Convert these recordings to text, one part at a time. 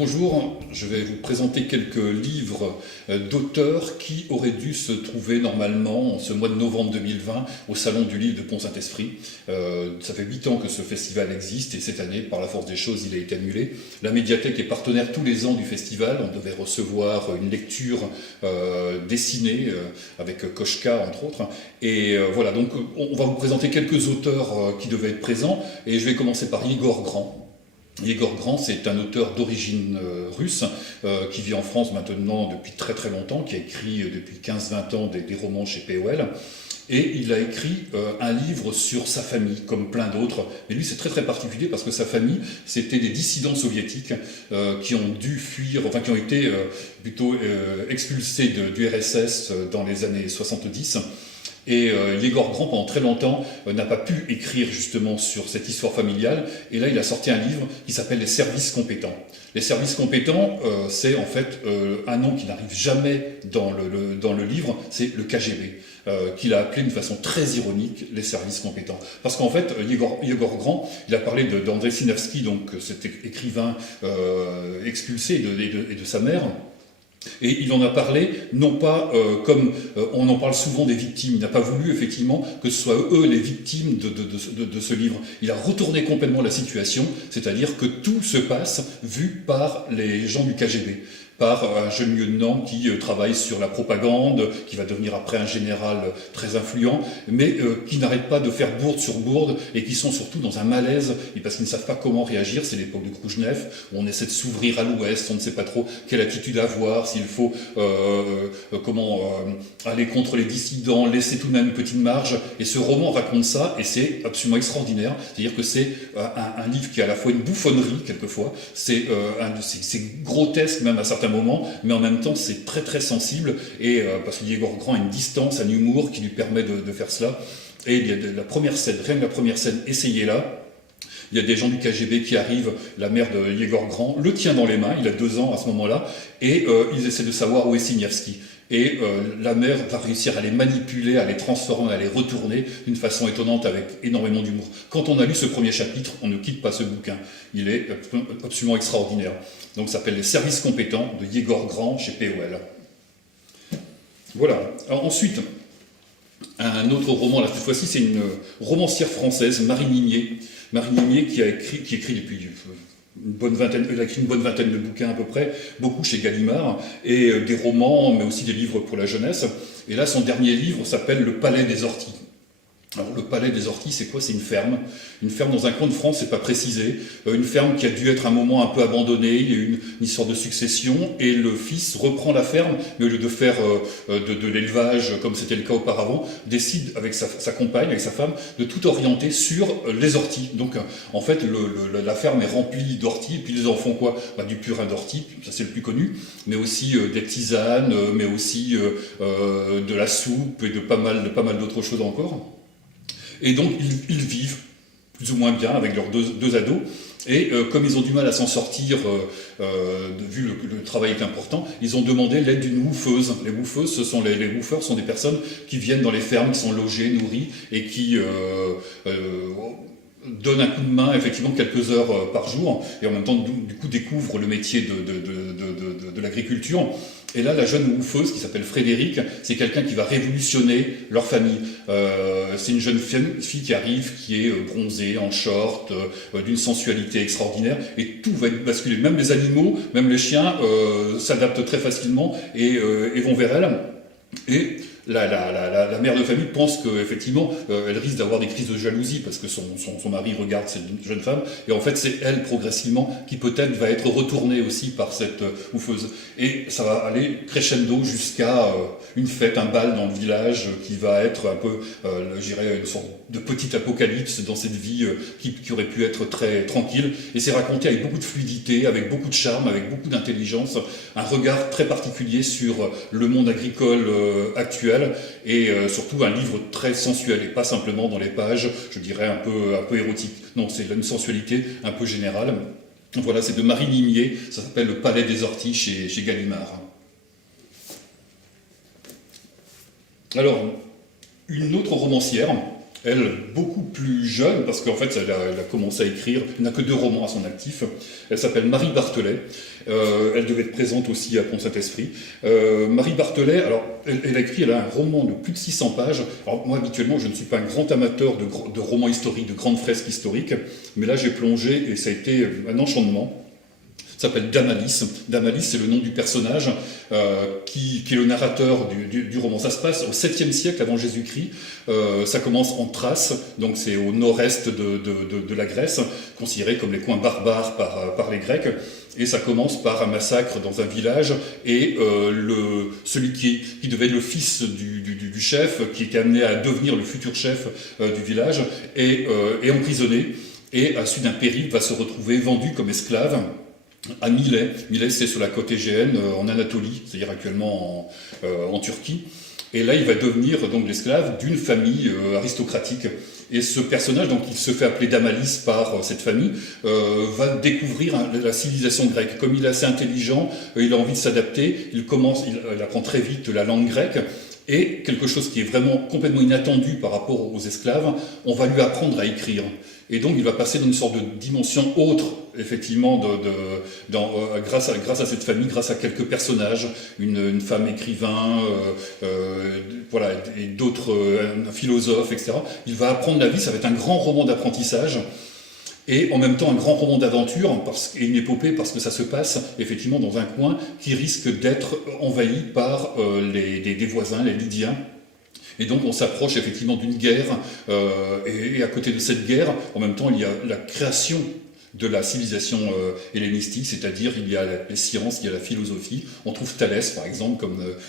Bonjour, je vais vous présenter quelques livres d'auteurs qui auraient dû se trouver normalement en ce mois de novembre 2020 au Salon du Livre de Pont-Saint-Esprit. Ça fait 8 ans que ce festival existe et cette année, par la force des choses, il a été annulé. La médiathèque est partenaire tous les ans du festival. On devait recevoir une lecture dessinée avec Kochka entre autres. Et voilà, donc on va vous présenter quelques auteurs qui devaient être présents et je vais commencer par Igor Grand. Igor Grand, c'est un auteur d'origine russe qui vit en France maintenant depuis très très longtemps, qui a écrit depuis 15-20 ans des romans chez POL. Et il a écrit un livre sur sa famille, comme plein d'autres. Mais lui, c'est très très particulier parce que sa famille, c'était des dissidents soviétiques qui ont dû fuir, enfin qui ont été plutôt expulsés du RSS dans les années 70. Et Igor Grand, pendant très longtemps, n'a pas pu écrire justement sur cette histoire familiale. Et là, il a sorti un livre qui s'appelle Les services compétents. Les services compétents, c'est en fait un nom qui n'arrive jamais dans le livre, c'est le KGB, qu'il a appelé d'une façon très ironique les services compétents. Parce qu'en fait, Igor Grand, il a parlé d'André Sinavsky, donc cet écrivain expulsé et de sa mère. Et il en a parlé, non pas comme on en parle souvent des victimes. Il n'a pas voulu effectivement que ce soit eux les victimes de ce livre. Il a retourné complètement la situation, c'est-à-dire que tout se passe vu par les gens du KGB. Par un jeune lieutenant qui travaille sur la propagande, qui va devenir après un général très influent, mais qui n'arrête pas de faire bourde sur bourde et qui sont surtout dans un malaise parce qu'ils ne savent pas comment réagir. C'est l'époque de Khrouchtchev, où on essaie de s'ouvrir à l'ouest, on ne sait pas trop quelle attitude avoir, s'il faut aller contre les dissidents, laisser tout de même une petite marge. Et ce roman raconte ça et c'est absolument extraordinaire. C'est-à-dire que c'est un livre qui est à la fois une bouffonnerie quelquefois, c'est grotesque même à certains moments, mais en même temps c'est très très sensible et parce que Igor Grand a une distance, un humour qui lui permet de faire cela. Et il y a la première scène, rien que la première scène, essayez-la. Il y a des gens du KGB qui arrivent, la mère de Igor Grand le tient dans les mains, il a 2 ans à ce moment-là, et ils essaient de savoir où est Siniavski. Et la mère va réussir à les manipuler, à les transformer, à les retourner d'une façon étonnante avec énormément d'humour. Quand on a lu ce premier chapitre, on ne quitte pas ce bouquin. Il est absolument extraordinaire. Donc ça s'appelle Les services compétents de Igor Grand chez POL. Voilà. Alors, ensuite, un autre roman, là cette fois-ci c'est une romancière française, Marie Nimier. Marie Nimier qui écrit depuis une bonne vingtaine de bouquins à peu près, beaucoup chez Gallimard, et des romans, mais aussi des livres pour la jeunesse. Et là, son dernier livre s'appelle Le Palais des Orties. Alors, le Palais des Orties, c'est quoi? C'est une ferme dans un coin de France, c'est pas précisé, une ferme qui a dû être un moment un peu abandonnée, il y a eu une histoire de succession, et le fils reprend la ferme, mais au lieu de faire de l'élevage comme c'était le cas auparavant, décide avec sa compagne, avec sa femme, de tout orienter sur les orties. Donc en fait, la ferme est remplie d'orties, et puis les enfants quoi? Du purin d'orties, ça c'est le plus connu, mais aussi des tisanes, mais aussi de la soupe et de pas mal d'autres choses encore. Et donc ils vivent plus ou moins bien avec leurs deux ados. Et comme ils ont du mal à s'en sortir, vu que le travail est important, ils ont demandé l'aide d'une woofeuse. Les woofeuses, les woofers sont des personnes qui viennent dans les fermes, qui sont logées, nourries, et qui donnent un coup de main, effectivement, quelques heures par jour, et en même temps, du coup, découvrent le métier de l'agriculture. Et là, la jeune woofeuse, qui s'appelle Frédéric, c'est quelqu'un qui va révolutionner leur famille. C'est une jeune fille qui arrive, qui est bronzée, en short, d'une sensualité extraordinaire, et tout va être basculé. Même les animaux, même les chiens s'adaptent très facilement et vont vers elle. Et la mère de famille pense qu'effectivement, elle risque d'avoir des crises de jalousie parce que son mari regarde cette jeune femme, et en fait c'est elle progressivement qui peut-être va être retournée aussi par cette woofeuse. Et ça va aller crescendo jusqu'à une fête, un bal dans le village qui va être un peu, je dirais, une sorte de petit apocalypse dans cette vie qui aurait pu être très tranquille. Et c'est raconté avec beaucoup de fluidité, avec beaucoup de charme, avec beaucoup d'intelligence, un regard très particulier sur le monde agricole actuel, et surtout un livre très sensuel et pas simplement dans les pages, je dirais un peu érotique. Non, c'est une sensualité un peu générale. Voilà, c'est de Marie Nimier, ça s'appelle Le Palais des Orties chez Gallimard. Alors, une autre romancière, Elle, beaucoup plus jeune, parce qu'en fait, elle a commencé à écrire, elle n'a que 2 romans à son actif. Elle s'appelle Marie Barthelet. Elle devait être présente aussi à Pont-Saint-Esprit. Marie Barthelet, alors, elle a un roman de plus de 600 pages. Alors, moi, habituellement, je ne suis pas un grand amateur de romans historiques, de grandes fresques historiques, mais là, j'ai plongé et ça a été un enchantement. S'appelle Damalis. Damalis, c'est le nom du personnage qui est le narrateur du roman. Ça se passe au 7e siècle avant Jésus-Christ. Ça commence en Thrace, donc c'est au nord-est de la Grèce, considéré comme les coins barbares par les Grecs. Et ça commence par un massacre dans un village et celui qui devait être le fils du chef, qui était amené à devenir le futur chef du village, est emprisonné et à la suite d'un périple va se retrouver vendu comme esclave à Milet. Milet, c'est sur la côte égéenne, en Anatolie, c'est-à-dire actuellement en Turquie. Et là, il va devenir donc l'esclave d'une famille aristocratique. Et ce personnage, donc, il se fait appeler Damalis par cette famille, va découvrir la civilisation grecque. Comme il est assez intelligent, il a envie de s'adapter, il apprend très vite la langue grecque. Et quelque chose qui est vraiment complètement inattendu par rapport aux esclaves, on va lui apprendre à écrire. Et donc il va passer dans une sorte de dimension autre, effectivement, grâce à cette famille, grâce à quelques personnages, une femme écrivain, voilà, et d'autres, un philosophe, etc. Il va apprendre la vie, ça va être un grand roman d'apprentissage. Et en même temps un grand roman d'aventure et une épopée parce que ça se passe effectivement dans un coin qui risque d'être envahi par des voisins, les Lydiens. Et donc on s'approche effectivement d'une guerre et à côté de cette guerre, en même temps il y a la création de la civilisation hellénistique, c'est-à-dire il y a les sciences, il y a la philosophie. On trouve Thalès par exemple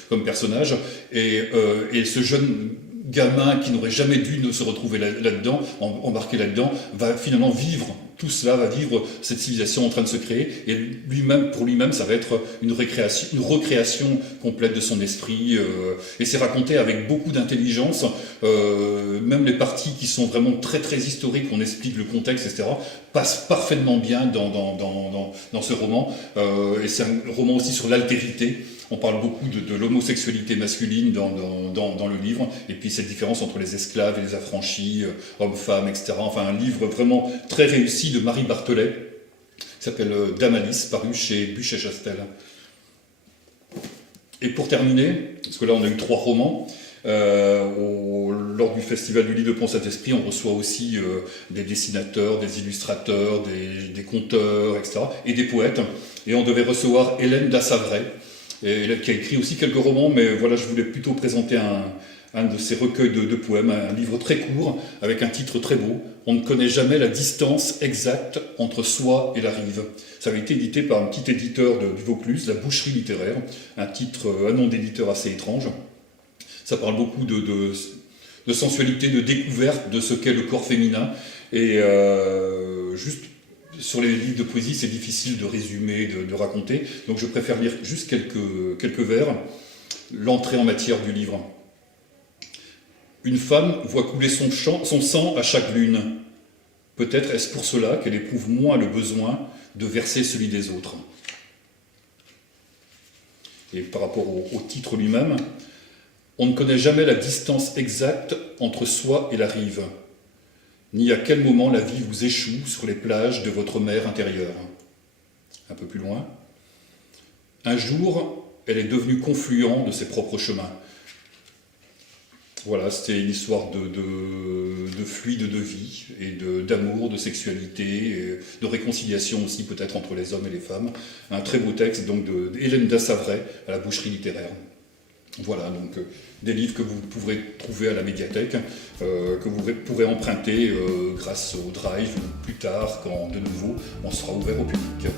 comme personnage et ce jeune gamin qui n'aurait jamais dû se retrouver là-dedans, embarqué là-dedans, va finalement vivre tout cela, va vivre cette civilisation en train de se créer, et pour lui-même, ça va être une recréation complète de son esprit, et c'est raconté avec beaucoup d'intelligence, même les parties qui sont vraiment très très historiques, on explique le contexte, etc., passent parfaitement bien dans ce roman, et c'est un roman aussi sur l'altérité. On parle beaucoup de l'homosexualité masculine dans le livre, et puis cette différence entre les esclaves et les affranchis, hommes-femmes, etc. Enfin, un livre vraiment très réussi de Marie Barthelet, qui s'appelle Damalis, paru chez Buchet-Chastel. Et pour terminer, parce que là on a eu 3 romans, lors du Festival du livre de Pont-Saint-Esprit, on reçoit aussi des dessinateurs, des illustrateurs, des conteurs, etc., et des poètes. Et on devait recevoir Hélène Dassavray, qui a écrit aussi quelques romans, mais voilà, je voulais plutôt présenter un de ses recueils de poèmes, un livre très court, avec un titre très beau. On ne connaît jamais la distance exacte entre soi et la rive. Ça avait été édité par un petit éditeur du Vaucluse, la Boucherie littéraire, un nom d'éditeur assez étrange. Ça parle beaucoup de sensualité, de découverte de ce qu'est le corps féminin, et juste sur les livres de poésie, c'est difficile de résumer, de raconter, donc je préfère lire juste quelques vers. L'entrée en matière du livre. Une femme voit couler son sang à chaque lune. Peut-être est-ce pour cela qu'elle éprouve moins le besoin de verser celui des autres. Et par rapport au titre lui-même, on ne connaît jamais la distance exacte entre soi et la rive, ni à quel moment la vie vous échoue sur les plages de votre mer intérieure. Un peu plus loin. Un jour, elle est devenue confluent de ses propres chemins. Voilà, c'était une histoire de fluide de vie, et d'amour, de sexualité, et de réconciliation aussi peut-être entre les hommes et les femmes. Un très beau texte donc de Hélène Dassavray à la Boucherie littéraire. Voilà, donc des livres que vous pourrez trouver à la médiathèque, que vous pourrez emprunter grâce au Drive, ou plus tard, quand de nouveau on sera ouvert au public.